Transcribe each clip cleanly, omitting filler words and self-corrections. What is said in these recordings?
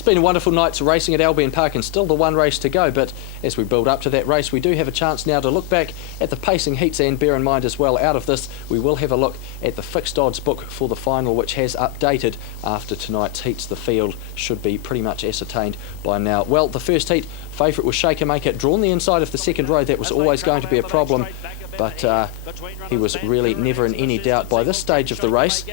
It's been a wonderful night's racing at Albion Park and still the one race to go, but as we build up to that race we do have a chance now to look back at the pacing heats, and bear in mind as well, out of this we will have a look at the fixed odds book for the final, which has updated after tonight's heats. The field should be pretty much ascertained by now. Well, the first heat favourite was Shakamaker, drawn the inside of the second row. That was always going to be a problem, but he was really never in any doubt by this stage of the race.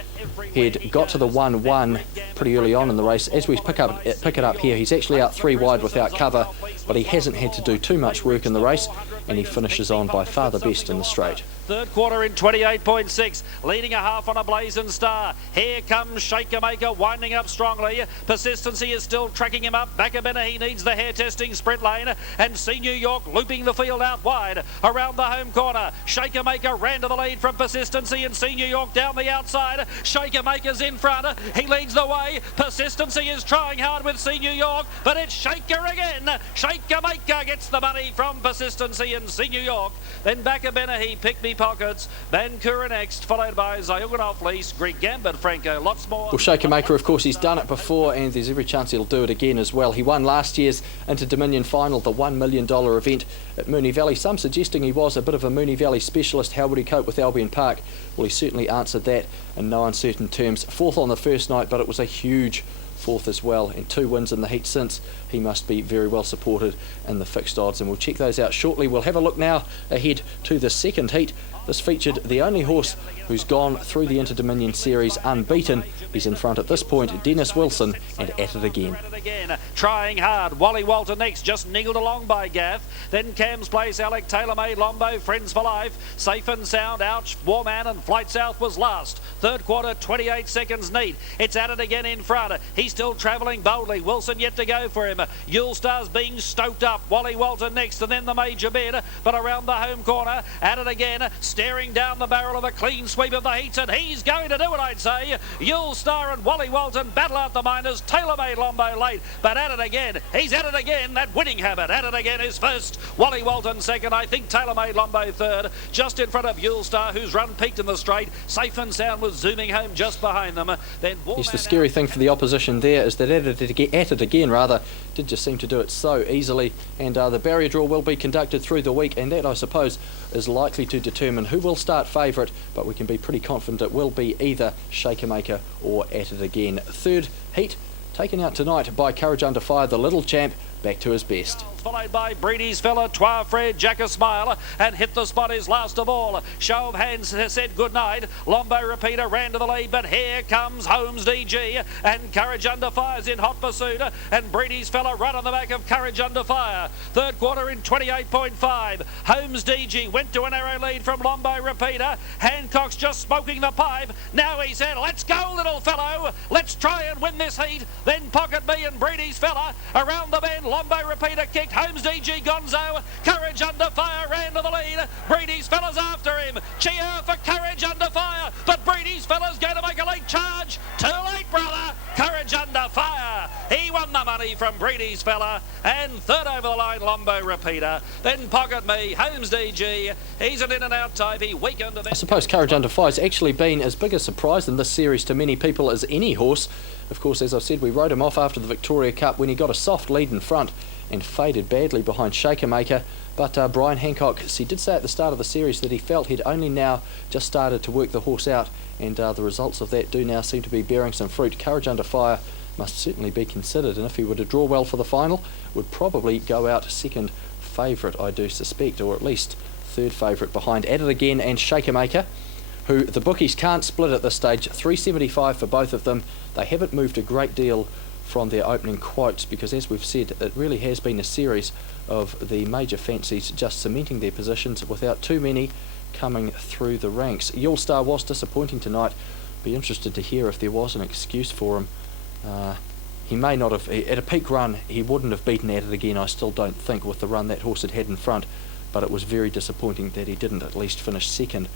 He'd got to the 1-1 pretty early on in the race. As we pick it up here, he's actually out 3 wide without cover, but he hasn't had to do too much work in the race, and he finishes on by far the best in the straight. Third quarter in 28.6, leading a half on a blazing star. Here comes Shakamaker, winding up strongly. Persistency is still tracking him up. Back a minute, he needs the hair testing sprint lane, and see New York looping the field out wide. Around the home corner, Shakamaker ran to the lead from Persistency, and see New York down the outside. Shakamaker's in front, he leads the way. Persistency is trying hard with see New York, but it's Shaker again. Shakamaker gets the money from Persistency and see New York. Then back a minute, he picked me pockets. Vancouver next, followed by Zayugan off lease, Greek Gambit, Franco, lots more. Well, Shakamaker, of course, he's done it before, and there's every chance he'll do it again as well. He won last year's Interdominion final, the $1 million event at Moonee Valley. Some suggesting he was a bit of a Moonee Valley specialist. How would he cope with Albion Park? Well, he certainly answered that in no uncertain terms. Fourth on the first night, but it was a huge fourth as well, and 2 wins in the heat since. He must be very well supported in the fixed odds, and we'll check those out shortly. We'll have a look now ahead to the second heat. This featured the only horse who's gone through the Interdominion series unbeaten. He's in front at this point, Dennis Wilson, and At It Again. Trying hard, Wally Walter next, just niggled along by Gaff. Then Cam's Place, Alec Tailor-Made, Lombo, Friends for Life, Safe and Sound, Ouch, Warman and Flight South was last. Third quarter, 28 seconds neat. It's At It Again in front. He's still travelling boldly. Wilson yet to go for him. Yule Star's being stoked up. Wally Walter next, and then the major bid. But around the home corner, At It Again, staring down the barrel of a clean sweep of the heats, and he's going to do it, I'd say. Yule Star and Wally Walton battle out the minors. Tailor-Made Lombo late, but At It Again, he's At It Again, that winning habit. At It Again is first, Wally Walton second, I think Tailor-Made Lombo third, just in front of Yule Star, whose run peaked in the straight. Safe and Sound was zooming home just behind them. Then yes, the scary thing for the opposition there is that At It Again did just seem to do it so easily, and the barrier draw will be conducted through the week, and that, I suppose, is likely to determine who will start favourite, but we can be pretty confident it will be either Shakamaker or At It Again. Third heat taken out tonight by Courage Under Fire, the little champ, back to his best. Followed by Breedy's Fella, Trois Fred, Jack a Smile, and Hit the Spot is last of all. Show of Hands has said good night. Lombo Repeater ran to the lead, but here comes Holmes DG, and Courage Under Fire's in hot pursuit, and Breedy's Fella right on the back of Courage Under Fire. Third quarter in 28.5. Holmes DG went to a narrow lead from Lombo Repeater. Hancock's just smoking the pipe. Now he said, let's go, little fellow. Let's try and win this heat. Then Pocket Me and Breedy's Fella around the bend. Lombo Repeater kicked. Holmes DG Gonzo, Courage Under Fire ran to the lead. Breedy's Fella's after him. Cheer for Courage Under Fire, but Breedy's Fella's going to make a late charge. Too late, brother. Courage Under Fire. He won the money from Breedy's Fella, and third over the line, Lombo Repeater. Then Pocket Me, Holmes DG. He's an in and out type. He weakened. I suppose Courage Under Fire's actually been as big a surprise in this series to many people as any horse. Of course, as I've said, we wrote him off after the Victoria Cup when he got a soft lead in front and faded badly behind Shakamaker, but Brian Hancock, he did say at the start of the series that he felt he'd only now just started to work the horse out, and the results of that do now seem to be bearing some fruit. Courage Under Fire must certainly be considered, and if he were to draw well for the final, would probably go out second favourite, I do suspect, or at least third favourite behind At It Again and Shakamaker, who the bookies can't split at this stage. $3.75 for both of them. They haven't moved a great deal from their opening quotes, because as we've said, it really has been a series of the major fancies just cementing their positions without too many coming through the ranks. Yule Star was disappointing tonight. Be interested to hear if there was an excuse for him. He may not have, at a peak run he wouldn't have beaten At It Again, I still don't think, with the run that horse had in front, but it was very disappointing that he didn't at least finish second.